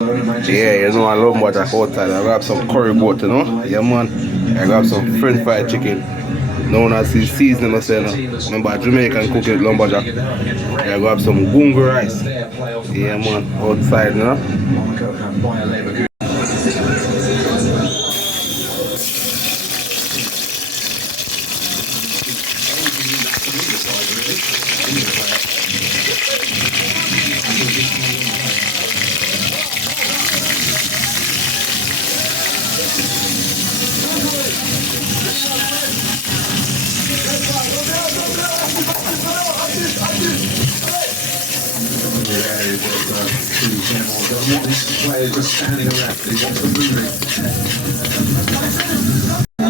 Yeah, you know I love butter outside. I grab some curry goat, you know. Yeah, man. I grab some French fried chicken. Known as the seasoning, I say, no. Remember Jamaican cooking lumberjack. I grab some gungo rice. Yeah, man. Outside, you know. Players just standing around. He wants the moving.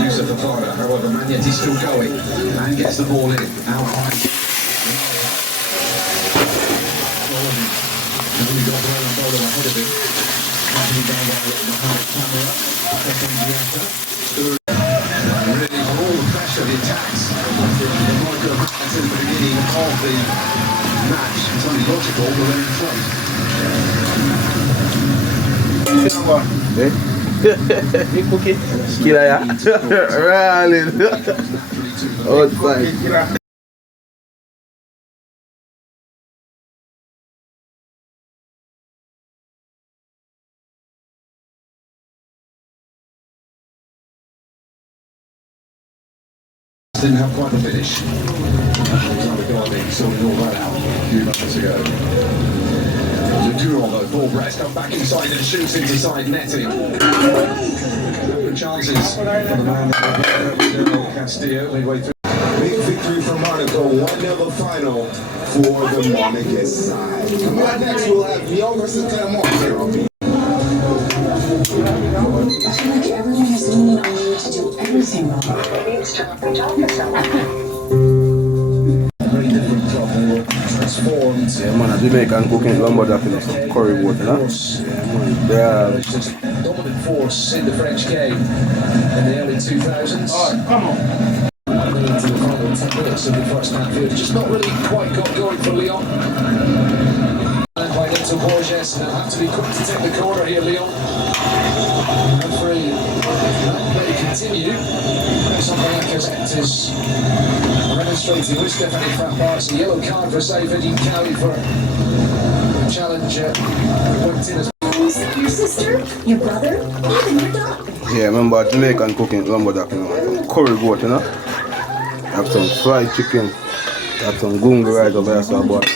Use of the fire, however, Magnetti still going and gets the ball in. Out high. And we got Roland Bowler ahead of him. Anthony Bowler behind the camera. Really, for all the pressure, the attacks. The Monaco at the beginning of the match. It's only logical, but they're in front. You cook it? Killer, yeah? Rolling. Outside. Didn't have quite the finish. Sorting all that out a few moments ago. Duron, though, ball breast, come back inside and shoots into side netting. Good chances for the man Castillo midway through. Big victory for Monaco, 1-0 final for the Monaco side. Coming up next, we'll have Lyon versus Clermont here on B. I feel like everyone is leaning on you to do everything wrong. Very different trouble, transformed. Yeah, man, Jamaican cooking lumberjack in some curry goat, you know? Yeah, man. Yeah. Dominant force in the French game in the early 2000s. Come on. Into the final 10 minutes of the first half here. Just not really quite got going for Lyon. And by into Borges, they'll have to be quick to take the corner here, Lyon. Referee, that play continue. Something like is demonstrating with Stephanie Frappart. A yellow card for Saifeddine Kali for the challenge. Went in as Your sister, your brother, even your dog. Yeah, remember Jamaican cooking lumberjack, you know? Curry goat, you know? Have some fried chicken. Have some gungo rice over there, so about.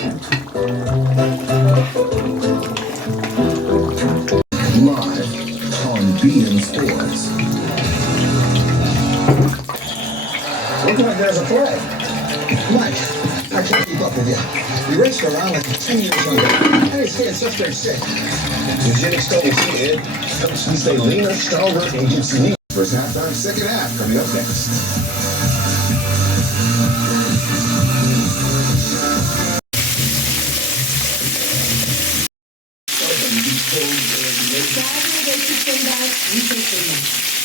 Live on BN Sports. Look like there's a flag. Mike, I can't keep up with you. You raced around like 10 years younger. Hey, stay such great shape. Eugenics told me, Ed, helps me stay leaner, stronger, and gives you First halftime, second half coming up next.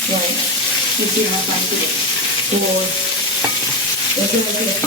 Right. You see how far it is. Four. That's what I get.